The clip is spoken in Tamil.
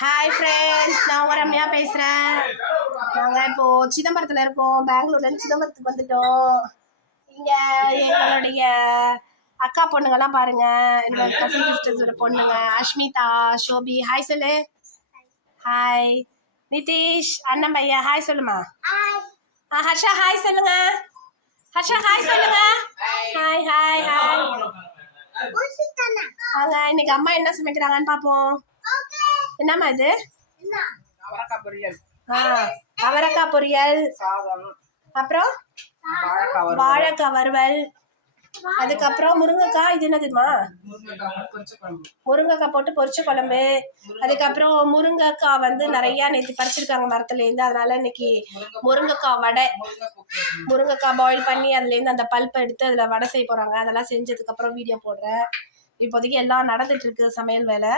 ஹாய் ஃப்ரெண்ட்ஸ், நான் ஒரு ரம்யா பேசுகிறேன். நாங்கள் இப்போது சிதம்பரத்தில் இருக்கோம். பெங்களூர்லேருந்து சிதம்பரத்துக்கு வந்துட்டோம். இங்கே எங்களுடைய அக்கா பொண்ணுங்கெல்லாம் பாருங்கள், என்னோட கசின் சிஸ்டர்ஸோட பொண்ணுங்க. அஷ்மிதா, ஷோபி, ஹாய் சொல்லு. ஹாய். நிதிஷ், அண்ணன் பையா, ஹாய் சொல்லுமா. ஹர்ஷா, ஹாய் சொல்லுங்க. ஹர்ஷா, ஹாய் சொல்லுங்க. Hi hi hi. வாங்க, இன்னைக்கு அம்மா என்ன சமைக்கிறாங்கன்னு பார்ப்போம். என்னம்மா இது? அவரைக்காய் பொரியல், அப்புறம் வாழைக்காய் வறுவல், அதுக்கப்புறம் முருங்கைக்காய். இது என்னதுமா? முருங்கைக்காய் போட்டு பொரிச்ச குழம்பு. அதுக்கப்புறம் முருங்கைக்காய் வந்து நிறைய நேற்று பறிச்சிருக்காங்க மரத்துலேருந்து, அதனால இன்னைக்கு முருங்கைக்காய் வடை. முருங்கைக்காய் பாயில் பண்ணி அதுலேருந்து அந்த பல்ப்பை எடுத்து அதில் வடை செய்ய போகிறாங்க. அதெல்லாம் செஞ்சதுக்கப்புறம் வீடியோ போடுறேன். இப்போதைக்கு எல்லாம் நடந்துட்டு இருக்கு சமையல் வேலை.